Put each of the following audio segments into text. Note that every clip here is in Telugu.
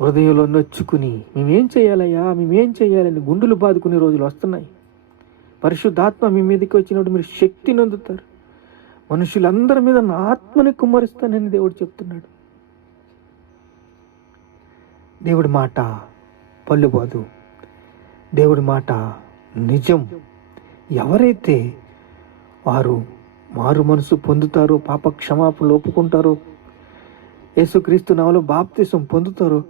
హృదయంలో నొచ్చుకుని మేమేం చేయాలయ్యా, మేమేం చేయాలని గుండెలు బాదుకునే రోజులు వస్తున్నాయి. పరిశుద్ధాత్మ మీ మీదకి వచ్చినప్పుడు మీరు శక్తి నొందుతారు. మనుషులందరి మీద నా ఆత్మని కుమ్మరిస్తానని దేవుడు చెప్తున్నాడు. దేవుడి మాట పల్లుబాదు, దేవుడి మాట నిజం. ఎవరైతే వారు మారు మనసు పొందుతారో, పాప క్షమాపణలు ఒప్పుకుంటారో, యేసుక్రీస్తు నామములో బాప్తిసం పొందుతారో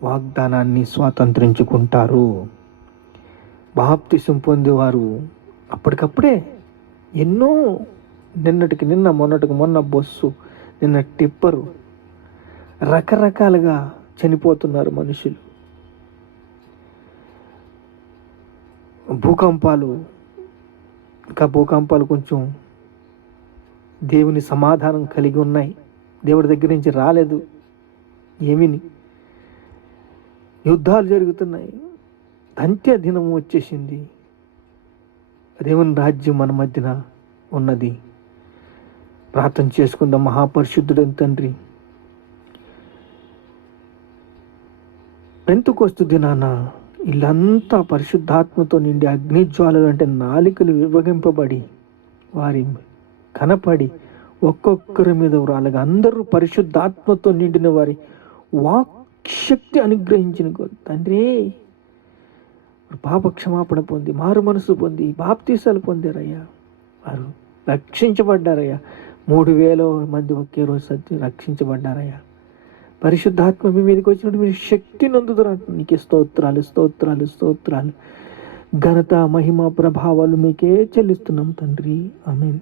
వాగ్దానాన్ని స్వాతంత్రించుకుంటారు. బాప్తిసం పొందేవారు అప్పటికప్పుడే ఎన్నో, నిన్నటికి నిన్న, మొన్నటికి మొన్న బస్సు, నిన్న టిప్పరు, రకరకాలుగా చనిపోతున్నారు మనుషులు. భూకంపాలు, ఇంకా భూకంపాలు కొంచెం దేవుని సమాధానం కలిగి ఉన్నాయి. దేవుడి దగ్గర నుంచి రాలేదు ఏమిని. యుద్ధాలు జరుగుతున్నాయి. అంత్య దినము వచ్చేసింది. దేవుని రాజ్యం మన మధ్యన ఉన్నది. ప్రార్థన చేసుకుందాం. మహాపరిశుద్ధుడైన తండ్రి, పెంతెకొస్తు దినాన ఇల్లంతా పరిశుద్ధాత్మతో నిండి అగ్నిజ్వాలలు అంటే నాలికలు విభజింపబడి వారి కనపడి ఒక్కొక్కరి మీద వ్రాలగా అందరూ పరిశుద్ధాత్మతో నిండిన వారి వాక్శక్తి అనుగ్రహించిన తండ్రి, పాప క్షమాపణ పొంది మారు మనసు పొంది బాప్తీసాలు పొందారయ్యా. వారు రక్షించబడ్డారయ్యా. 3,000 మంది ఒకే రోజు రక్షించబడ్డారయ్యా. పరిశుద్ధాత్మ మీ మీదకి వచ్చినట్టు మీరు శక్తి నందుతారు. నీకే స్తోత్రాలు, స్తోత్రాలు, స్తోత్రాలు. ఘనత, మహిమ, ప్రభావాలు మీకే చెల్లిస్తున్నాం తండ్రి. ఆమేన్.